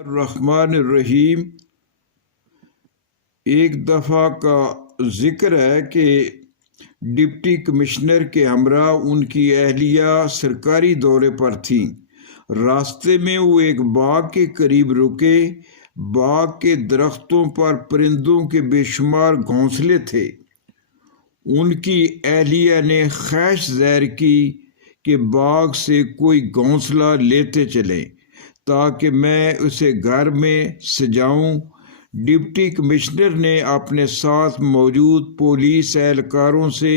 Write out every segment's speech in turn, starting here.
الرحمن الرحیم۔ ایک دفعہ کا ذکر ہے کہ ڈپٹی کمشنر کے ہمراہ ان کی اہلیہ سرکاری دورے پر تھیں۔ راستے میں وہ ایک باغ کے قریب رکے۔ باغ کے درختوں پر پرندوں کے بے شمار گھونسلے تھے۔ ان کی اہلیہ نے خواہش ظاہر کی کہ باغ سے کوئی گھونسلہ لیتے چلیں تاکہ میں اسے گھر میں سجاؤں۔ ڈپٹی کمشنر نے اپنے ساتھ موجود پولیس اہلکاروں سے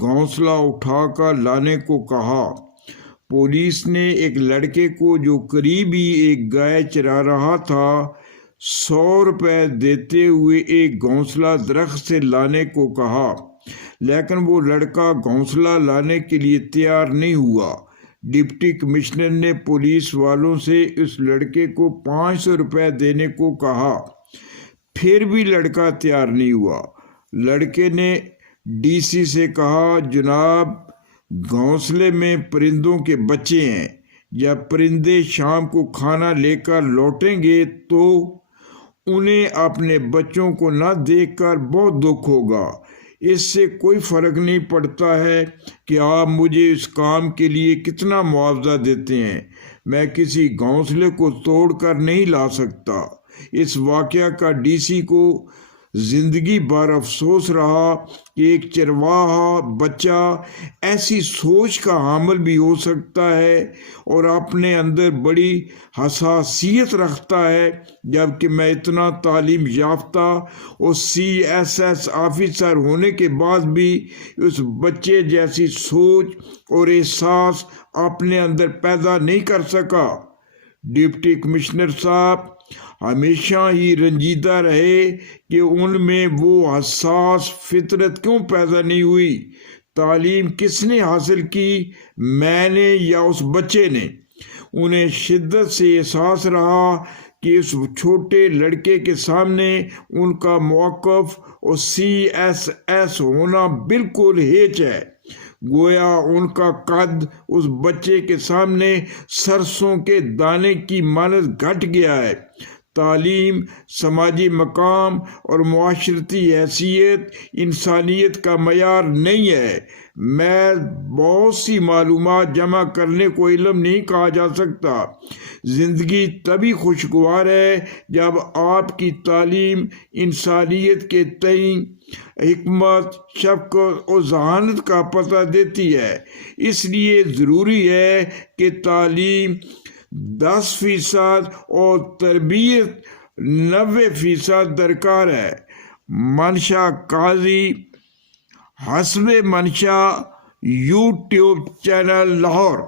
گھونسلہ اٹھا کر لانے کو کہا۔ پولیس نے ایک لڑکے کو جو قریب ہی ایک گائے چرا رہا تھا 100 روپے دیتے ہوئے ایک گھونسلہ درخت سے لانے کو کہا، لیکن وہ لڑکا گھونسلہ لانے کے لیے تیار نہیں ہوا۔ ڈپٹی کمشنر نے پولیس والوں سے اس لڑکے کو 500 روپے دینے کو کہا، پھر بھی لڑکا تیار نہیں ہوا۔ لڑکے نے ڈی سی سے کہا، جناب، گھونسلے میں پرندوں کے بچے ہیں۔ جب پرندے شام کو کھانا لے کر لوٹیں گے تو انہیں اپنے بچوں کو نہ دیکھ کر بہت دکھ ہوگا۔ اس سے کوئی فرق نہیں پڑتا ہے کہ آپ مجھے اس کام کے لیے کتنا معاوضہ دیتے ہیں، میں کسی گھونسلے کو توڑ کر نہیں لا سکتا۔ اس واقعہ کا ڈی سی کو زندگی بھر افسوس رہا کہ ایک چرواہا بچہ ایسی سوچ کا حامل بھی ہو سکتا ہے اور اپنے اندر بڑی حساسیت رکھتا ہے، جبکہ میں اتنا تعلیم یافتہ اور CSS آفیسر ہونے کے بعد بھی اس بچے جیسی سوچ اور احساس اپنے اندر پیدا نہیں کر سکا۔ ڈپٹی کمشنر صاحب ہمیشہ ہی رنجیدہ رہے کہ ان میں وہ حساس فطرت کیوں پیدا نہیں ہوئی۔ تعلیم کس نے حاصل کی، میں نے یا اس بچے نے؟ انہیں شدت سے احساس رہا کہ اس چھوٹے لڑکے کے سامنے ان کا موقف اور CSS ہونا بالکل ہیچ ہے، گویا ان کا قد اس بچے کے سامنے سرسوں کے دانے کی مانند گھٹ گیا ہے۔ تعلیم، سماجی مقام اور معاشرتی حیثیت انسانیت کا معیار نہیں ہے۔ محض بہت سی معلومات جمع کرنے کو علم نہیں کہا جا سکتا۔ زندگی تبھی خوشگوار ہے جب آپ کی تعلیم انسانیت کے تئیں حکمت، شفقت اور ذہانت کا پتہ دیتی ہے۔ اس لیے ضروری ہے کہ تعلیم 10% اور تربیت 90% درکار ہے۔ منشا قاضی، حسب منشا، YouTube چینل، لاہور۔